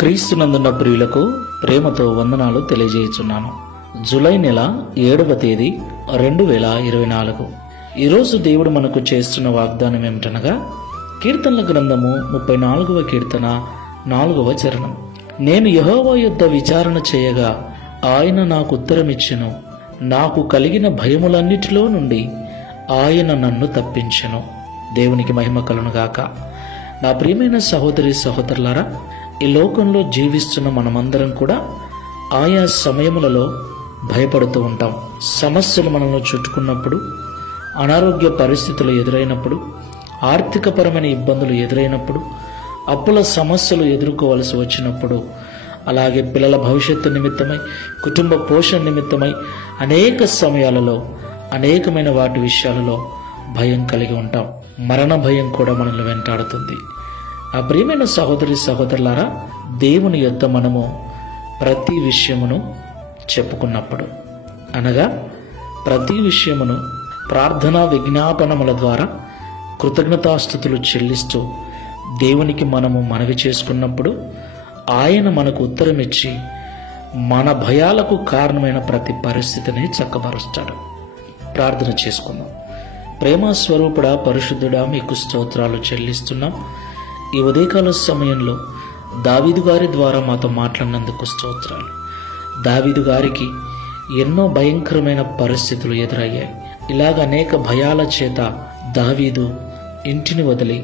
క్రీస్తునందున్న ప్రియులకు ప్రేమతో వందనాలు తెలియజేయుచున్నాను. జూలై నెల 7వ తేదీ 2024. ఈరోజు దేవుడు మనకు చేస్తున్న వాగ్దానం ఏమిటనగా, కీర్తనల గ్రంథము 34వ కీర్తన 4వ చరణం. నేను యెహోవా యొద్ద విచారణ చేయగా ఆయన నాకు ఉత్తరమిచ్చెను. నాకు కలిగిన భయములన్నిటిలో నుండి ఆయన నన్ను తప్పించెను. దేవునికి మహిమ కలుగునుగాక. నా ప్రియమైన సహోదరి సహోదరులారా, ఈ లోకంలో జీవిస్తున్న మనమందరం కూడా ఆయా సమయములలో భయపడుతూ ఉంటాం. సమస్యలు మనల్ని చుట్టుకున్నప్పుడు, అనారోగ్య పరిస్థితులు ఎదురైనప్పుడు, ఆర్థికపరమైన ఇబ్బందులు ఎదురైనప్పుడు, అప్పుల సమస్యలు ఎదుర్కోవలసి వచ్చినప్పుడు, అలాగే పిల్లల భవిష్యత్తు నిమిత్తమై, కుటుంబ పోషణ నిమిత్తమై అనేక సమయాలలో అనేకమైన వాటి విషయాలలో భయం కలిగి ఉంటాం. మరణ భయం కూడా మనల్ని వెంటాడుతుంది. ఆ ప్రియమైన సహోదరి సహోదరులారా, దేవుని యొద్ద మనము ప్రతి విషయమును చెప్పుకున్నప్పుడు, అనగా ప్రతి విషయమును ప్రార్థనా విజ్ఞాపనముల ద్వారా కృతజ్ఞతాస్తుతులు చెల్లిస్తూ దేవునికి మనము మనవి చేసుకున్నప్పుడు ఆయన మనకు ఉత్తరమిచ్చి మన భయాలకు కారణమైన ప్రతి పరిస్థితిని చక్కబరుస్తాడు. ప్రార్థన చేసుకుందాం. ప్రేమ స్వరూపుడా, పరిశుద్ధుడా, మీకు స్తోత్రాలు చెల్లిస్తున్నాం. ఈ ఉదయకాల సమయంలో దావీదు గారి ద్వారా మాతో మాట్లాడినందుకు స్తోత్రాలు. దావీదు గారికి ఎన్నో భయంకరమైన పరిస్థితులు ఎదురయ్యాయి. ఇలాగ అనేక భయాల చేత దావీదు ఇంటిని వదిలి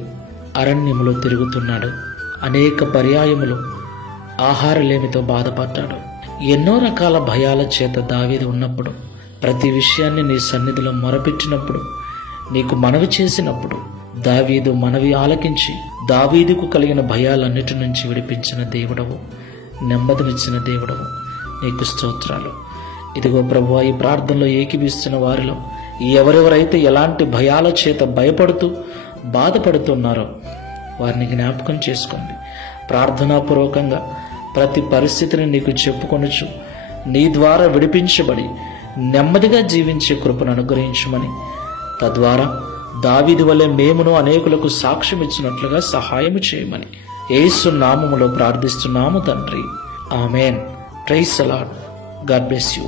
అరణ్యములో తిరుగుతున్నాడు. అనేక పర్యాయములు ఆహారలేమితో బాధపడ్డాడు. ఎన్నో రకాల భయాల చేత దావీదు ఉన్నప్పుడు, ప్రతి విషయాన్ని నీ సన్నిధిలో మొరపెట్టినప్పుడు, నీకు మనవి చేసినప్పుడు, దావీదు మనవి ఆలకించి దావీదుకు కలిగిన భయాలన్నిటి నుంచి విడిపించిన దేవుడవు, నెమ్మదినిచ్చిన దేవుడవు, నీకు స్తోత్రాలు. ఇదిగో ప్రభువా, ఈ ప్రార్థనలో ఏకీభిస్తున్న వారిలో ఎవరెవరైతే ఎలాంటి భయాల చేత భయపడుతూ బాధపడుతున్నారో వారిని జ్ఞాపకం చేసుకోండి. ప్రార్థనాపూర్వకంగా ప్రతి పరిస్థితిని నీకు చెప్పుకొనుచు నీ ద్వారా విడిపించబడి నెమ్మదిగా జీవించే కృపను అనుగ్రహించమని, తద్వారా దావీదు వలె మేమును అనేకులకు సాక్ష్యం ఇచ్చినట్లుగా సహాయము చేయమని యేసు నామములో ప్రార్థిస్తున్నాము తండ్రి. Amen. Praise the lord. God bless you.